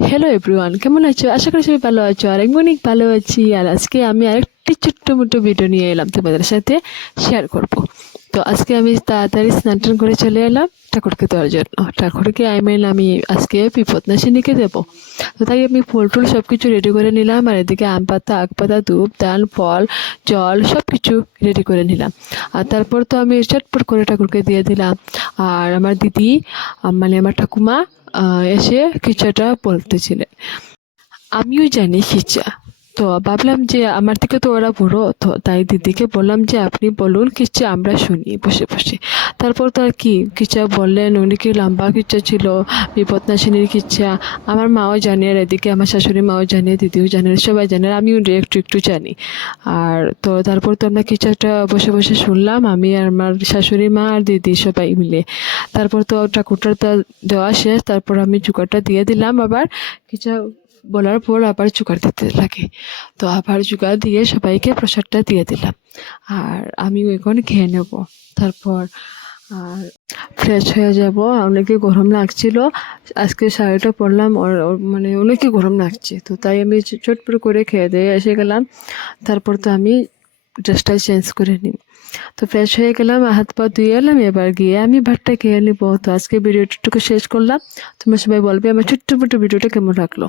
Hello everyone, কেমন আছো? আশা করি সবাই ভালো আছো। আর আমি অনেক ভালো আছি। আর আজকে আমি আরেকটি ছোট্ট মোটো ভিডিও নিয়ে এলাম তোমাদের সাথে শেয়ার করব। তো আজকে আমি তাড়াতাড়ি স্নান টান করে চলে এলাম ঠাকুরকে দেওয়ার জন্য। ঠাকুরকে আমি আজকে বিপদনাশিনীকে দেবো। তো তাই আমি ফুল টুল সব কিছু রেডি করে নিলাম। আর এদিকে আম পাতা, আখ পাতা, ধূপ, দান, ফল, জল সব কিছু রেডি করে নিলাম। আর তারপর তো আমি চটপট করে ঠাকুরকে দিয়ে দিলাম। আর আমার দিদি মানে আমার ঠাকুমা এসে কিছুটা বলতেছিলেন। আমিও জানি খিচা। তো ভাবলাম যে আমার থেকে তো ওরা বড়, তো তাই দিদিকে বললাম যে আপনি বলুন কিচ্ছা, আমরা শুনি বসে বসে। তারপর তো আর কি কিচ্ছা বললেন, উনি কি লম্বা কিচ্ছা ছিল, বিপদনাশিনীর কিচ্ছা। আমার মাও জানে, আর এদিকে আমার শাশুড়ি মাও জানে, দিদিও জানে, সবাই জানে, আর আমিও একটু একটু জানি। আর তো তারপর তো আমরা কিচ্ছাটা বসে বসে শুনলাম, আমি আর আমার শাশুড়ি মা আর দিদি সবাই মিলে। তারপর তো ঠাকুরটা দেওয়া শেষ, তারপর আমি জোগাড়টা দিয়ে দিলাম আবার। কিচ্ছা বলার পর আবার জোগাড় দিতে লাগে। তো আবার জোগাড় দিয়ে সবাইকে প্রসাদটা দিয়ে দিলাম। আর আমিও এখন খেয়ে নেব। তারপর আর ফ্রেশ হয়ে যাব। অনেকে গরম লাগছিল, আজকে শাড়িটা পরলাম, মানে অনেকই গরম লাগছে। তো তাই আমি চটপট করে খেয়ে দিয়ে এসে গেলাম। তারপর তো আমি ড্রেসটা চেঞ্জ করে নিই। তো ফ্রেশ হয়ে গেলাম, হাত পা ধুয়ে এলাম, এবার গিয়ে আমি ভাতটা খেয়ে নিবো। তো আজকে ভিডিওটুকু শেষ করলাম। তোমরা সবাই বলবে আমার ছোট্ট মোটো ভিডিওটা কেমন লাগলো।